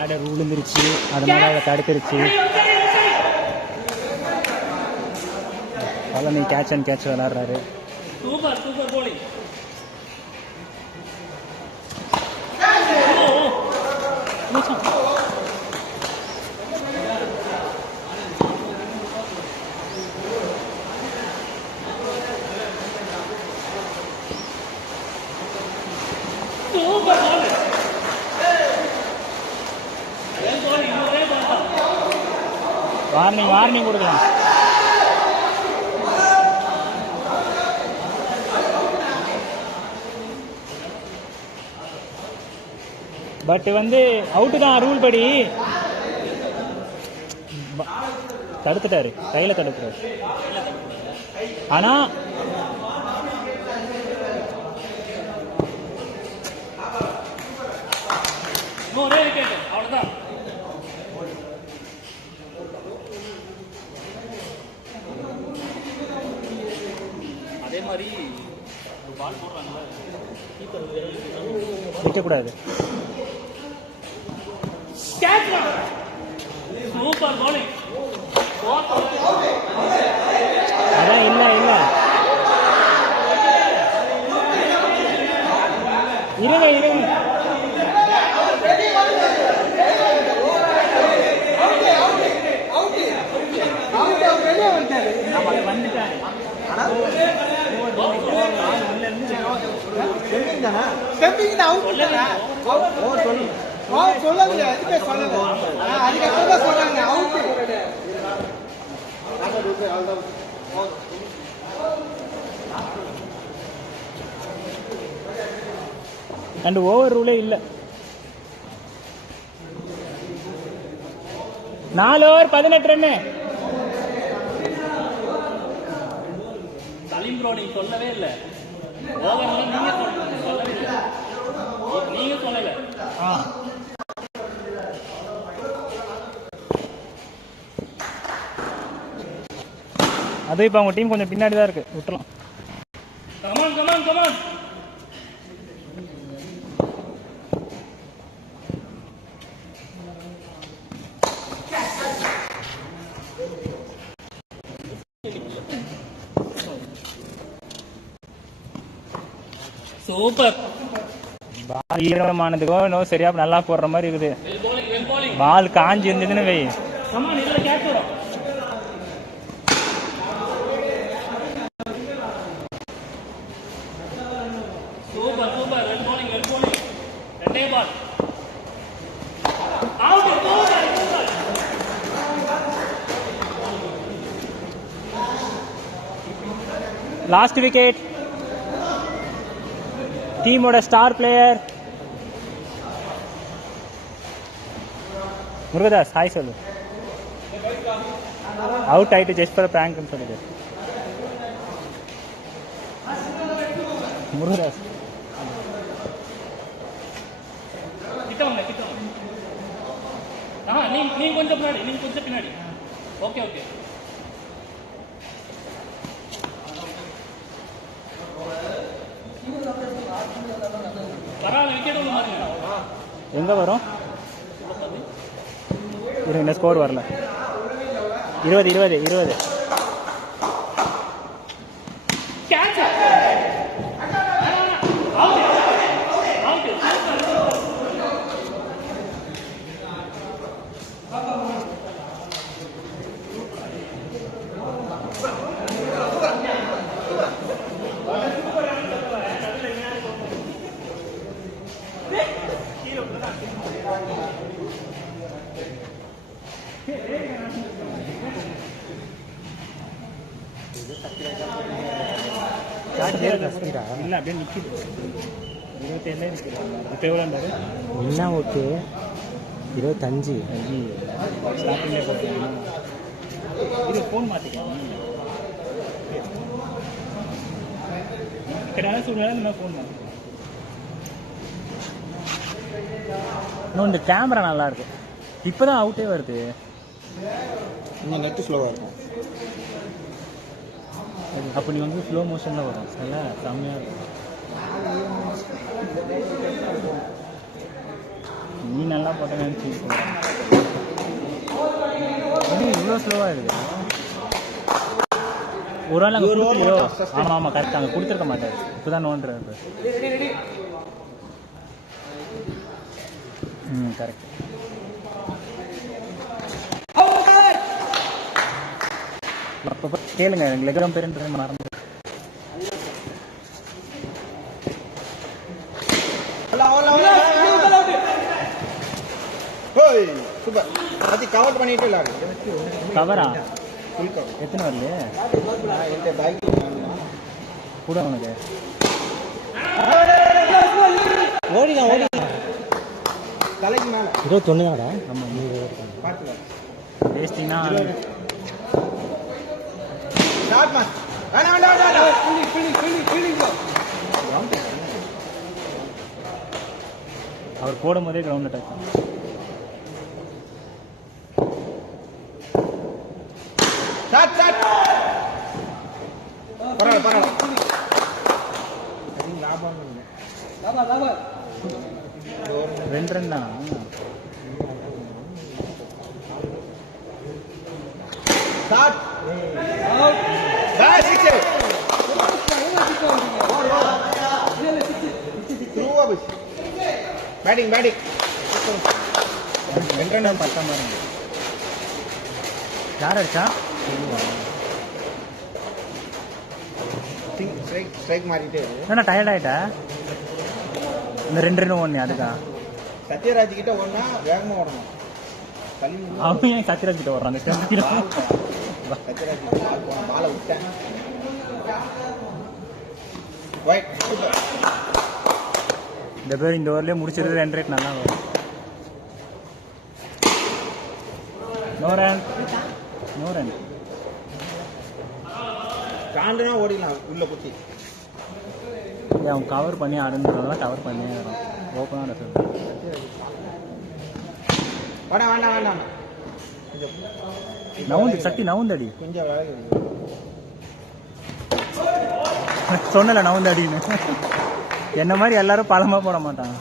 Order விழுந்துருச்சு, அதனால அதை தடுத்துருச்சு. பழனி கேட்ச் அண்ட் கேட்ச் விளையாடுறாரு. Super super bowling. Warning warning கொடுக்கலாம். பட் வந்து அவுட்டு தான் ரூல் படி. தடுத்துட்டாரு, கையில தடுக்கிறாரு. ஆனா அவ்வளவுதான். அதே மாதிரி பால் போடுறாங்க, வைக்கக்கூடாது. Super bowling. அதான் இல்ல இல்ல இருங்க இருங்க. அண்ட் ஓவர் ரூலே இல்லை. 4 ஓவர் 18 ரன்னு. சலீம் ப்ரோ நீங்க சொல்லவே இல்லை. ஓவர்ல நீங்க சொல்லவே இல்லை, நீங்க சொல்லல. அது இப்போ அவங்க டீம் கொஞ்சம் பின்னாடி தான் இருக்கு, விட்டுலாம். Come on come on come on. Super. Ball ஈரமானதுக்கோ இன்னும் சரியா நல்லா போடுற மாதிரி இருக்குது. Well bowling, well bowling. Ball காஞ்சி இருந்ததுன்னு வை. கமான், இதுல கேட்ச் வரும். Super super. Well bowling, well bowling. ரெண்டே ball. Out. Super super. Last wicket. டீமோட ஸ்டார் பிளேயர் முருகதாஸ் ஹாய் சொல்லு. அவுட் ஆயிட்டு ஜஸ்ட் ஃபார் பிராங்க்னு சொல்லுது முருகதாஸ். கிட்ட வாங்க, கிட்ட வாங்க. நீ கொஞ்சம் பின்னாடி, நீ கொஞ்சம் பின்னாடி. Okay okay. பரவாயில்ல, விக்கெட் ஒன்று மாற்றுங்க. எங்கே வரும்? இருங்க, ஸ்கோர் வரல. 20. கேட்ச். Out out. இல்லை அப்படியே நிற்கிது. 27 இருக்குது. இப்போ எவ்வளோன்றாரு? என்ன ஓகே 25. ஸ்டார்டிங்லேயே போட்டுருக்கேன். இது ஃபோன் மாற்றிக்கலாம். கிடையாது சூழ்நிலை இந்த மாதிரி ஃபோன் மாற்றிக்கலாம். இன்னும் இந்த கேமரா நல்லா இருக்கு. இப்போ தான் அவுட்டே வருது. இன்னும் நெட்டு ஸ்லோவாக இருக்கும். அப்போ நீ வந்து ஸ்லோ மோஷனில் வரும். நல்லா செம்மையாக இருக்கும். நீ நல்லா போட்டேன்னு ஃபீல் பண்ணுறேன். இவ்வளோ ஸ்லோவாக இருக்குது. ஒரு நாள் அங்கே கொடுத்துலையோ? ஆமாம் கரெக்ட். அங்கே கொடுத்துருக்க மாட்டார். இப்போ தான் நோன்றாரு. கரெக்ட். அப்போ கேளுங்க, எங்களுக்கு லெக்ரம் பேருன்றது மறந்து. சூப்பர். அது கவர் பண்ணிட்டு இல்லை. கவரா? Full cover. எத்தனை வரல என்கிட்ட பேக் கூட உனக்கு? ஓடிதான் தலைக்கு மேலே 21 தானடா. நம்ம பார்த்துல வேஸ்டிங்னா ஸ்டார்ட் மேன். வேணாம் ஃபீலிங் அவர் போடும் போதே கிரவுண்ட் டச். ஸ்டார்ட் பரவாயில்ல. லாபம் 2 ரன் தான். ஸ்டார்ட். பேட்டிங் 2 ரன் 10 மாதிரி யார் அடிச்சா? ஸ்ட்ரைக் மாறிட்டே என்ன டயர்ட் ஆகிட்டா? இந்த 2 ரன் ஒன்று அதுக்கா? சத்யராஜ் கிட்ட ஒன்னா வேகமாக ஓடணும். அவன் ஏன் சத்யராஜ் கிட்ட வர்றான்? சத்யராஜ் பாலை விட்டேன். இந்த பேர் இந்த ஓவர்லேயே முடிச்சிருது. 2 ரன் நல்லா வரும். No run. காண்டுனா ஓடிடலாம் உள்ள குத்தி. அவன் கவர் பண்ணி ஆடுன்றதுனால கவர் பண்ணி வரும். ஓப்பனாக சொல்லுவேன். வேண்டாம் நவுந்து சக்தி நவுந்தடி. கொஞ்சம் வேலை சொன்னல நவுந்தடின்னு. என்ன மாதிரி எல்லாரும் பழமா போட மாட்டாங்க.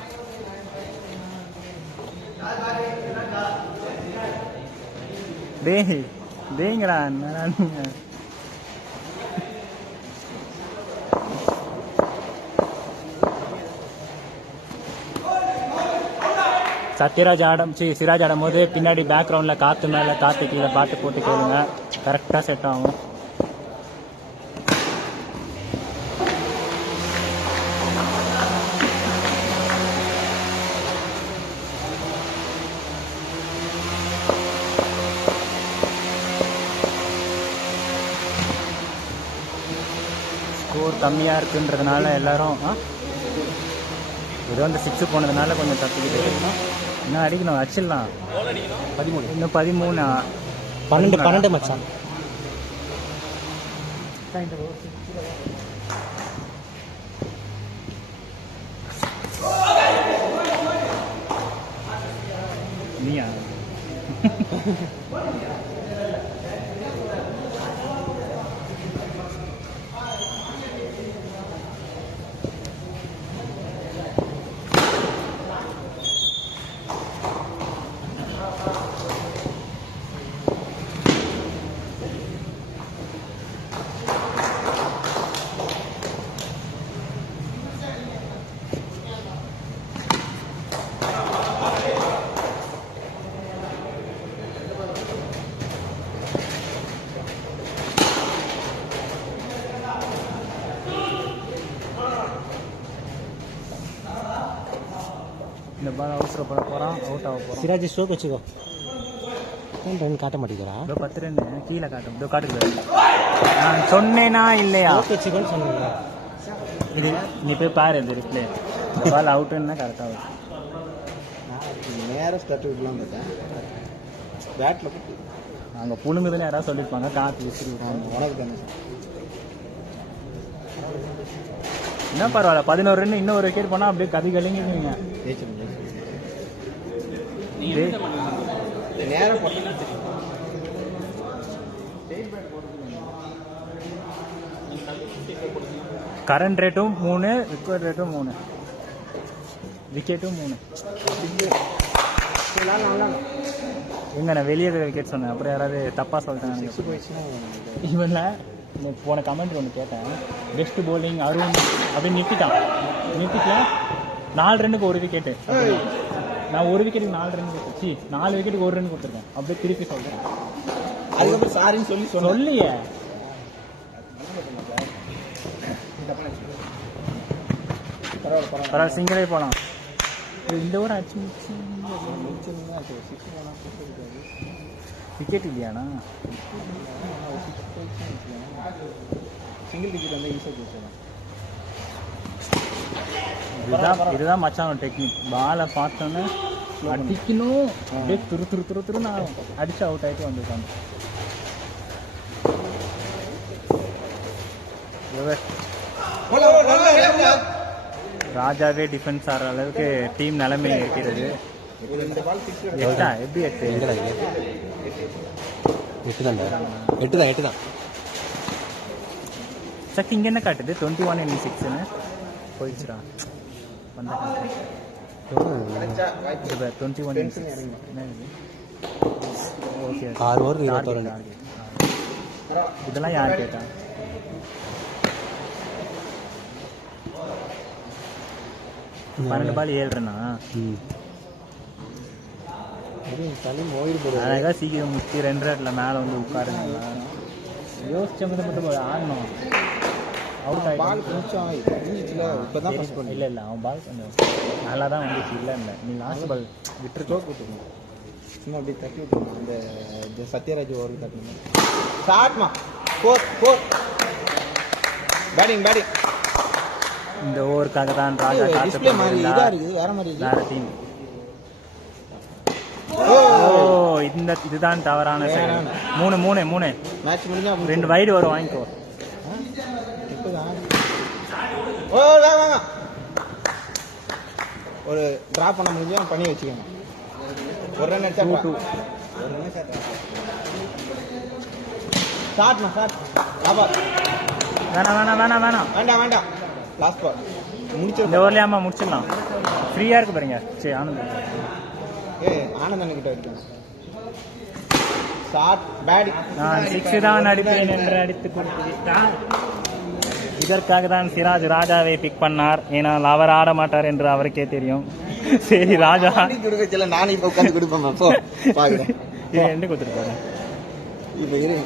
டேங்கடா சத்யராஜ் சிராஜ் ஆடும்போது பின்னாடி பேக்ரவுண்டில் காற்று மேலே காற்று கீழே பாட்டு போட்டு கேளுங்க, கரெக்டாக செட் ஆகும். ஸ்கோர் கம்மியாக இருக்குன்றதுனால எல்லாரும் இது வந்து 6 போனதுனால கொஞ்சம் தப்பிக்கிட்டு இன்னும் அடிக்கணும், அடிச்சிடலாம். 13 இன்னும் 13 12 மச்சான். நீயா இந்த பால் அவசரப்பட போகிறான், அவுட் ஆக போகிறான். சிராஜ் ஸ்ட்ரோக் வச்சுக்கோ. ரன் காட்ட மாட்டேங்கிறா. இதோ 10 ரன் கீழே காட்டும். இதோ காட்டுது. நான் சொன்னேனா இல்லையா? ஸ்ட்ரோக் வச்சுக்கோன்னு சொன்னீங்களா? இது நீ போய் பாரு இந்த ரிப்ளே. இந்த பால் அவுட்டுன்னா கரெக்டாக வரும். நேரம் ஸ்டார்ட் விடலாம் பார்த்தேன். பேட்டில் போட்டு அங்கே புழுங்குதுன்னு யாராவது சொல்லியிருப்பாங்க, காற்று விசிறி விடுவாங்க. உனக்கு தானே என்ன பரவாயில்ல, 11 ரன் இன்னும் ஒரு விக்கெட் போனால் அப்படியே கதி கலிங்குவீங்க. நேரம் போட்டு கரண்ட் ரேட்டும் 3, விக்கெட் ரேட்டும் 3, விக்கெட்டும் 3. எங்க நான் வெளியே விக்கெட் சொன்னேன், அப்புறம் யாராவது தப்பா சொல்லிட்டாங்க. இவன்ல போன கமெண்ட் ஒன்று கேட்டேன், பெஸ்ட் போலிங் அருண் அப்படின்னு நிறுத்திட்டான். நிறுத்திக்கல 4 ரன்னுக்கு 1 விக்கெட்டு. நான் 1 விக்கெட்டுக்கு 4 ரன் கொடுத்துச்சு, 4 விக்கெட்டுக்கு 1 ரன் கொடுத்துருக்கேன். அப்படியே திருப்பி சொல்றேன். அதுக்கப்புறம் சாரின்னு சொல்லி சொல்லியே பரவாயில்ல, சிங்கிளே போகலாம். இந்த ஊர் அடிச்சு விக்கெட் இல்லையாண்ணா? சிங்கிள் டிக்கெட் வந்து ஈஸியாக இதுதான் மச்சான் டெக்னிக். பாலை பார்த்தோன்னே அடிக்கணும், அப்படியே துரு நான் அடிச்சு அவுட் ஆகிட்டு வந்துருக்காங்க. ராஜாவே டிஃபென்ஸ் ஆடுற அளவுக்கு டீம் நிலைமை இருக்கிறது. எப்படி 8 தான். சக்தி இங்கே என்ன காட்டுது? 21 in 6ன்னு போயிடுச்சுடா. வந்த 21 in 6 ஓகே. 6 over 21 run. இதெல்லாம் யார் கேட்டா? பன்னெண்டு பால் 7 ரன்னா. அழகா சீக்கிரம் முத்தி 2 ரன்ல மேலே வந்து உட்காருங்க. யோசிச்ச மட்டும் ஆடணும். அவுட் ஆகிடும். இல்லை அவன் பால் கொஞ்சம் நல்லா தான் வந்துச்சு. இல்லை நீ லாஸ்ட் பால் விட்டுருக்கோ விட்டுருக்கணும். சும்மா அப்படியே தட்டி விட்டுருணும். இந்த சத்யராஜ் ஓவருக்கு தட்டணும். ஸ்டார்ட்மா 4 பேட்டிங். இந்த ஓவருக்காக தான் ராஜா டிஸ்ப்ளே மாதிரி இதா இருக்கு. வேற மாதிரி வேற டீம். இதுதான் தவறான செயல். 3 மேட்ச் முடிஞ்சா 2 வைடு வரும், வாங்கிக்கோ. வாங்க ஒரு டிரா பண்ண முடிஞ்சா பண்ணி வச்சுக்கோங்க. 1 ரன் எடுத்தா 2 1 ரன் சேர்த்தா ஸ்டார்ட். வேண்டாம் லாஸ்ட் பால் முடிச்சு. இந்த ஓவர்லயாமா முடிச்சிடலாம். ஃப்ரீயா இருக்கு பாருங்க. சரி ஆனந்தன் கிட்ட இருக்கு. Shot batting. நான் 6 தான் அடிப்பேன் என்று அடித்து கொடுத்துவிட்டார். இதற்காக தான் சிராஜ் ராஜாவை பிக் பண்ணார். ஏனால் அவர் ஆட மாட்டார் என்று அவருக்கே தெரியும். சரி ராஜா கொடுக்க சொல்ல நானும் இப்போ உட்காந்து கொடுப்பேன் போ பாக்குறேன் இது ரெண்டு கொடுத்துட்டு போறேன் இப்போ இரு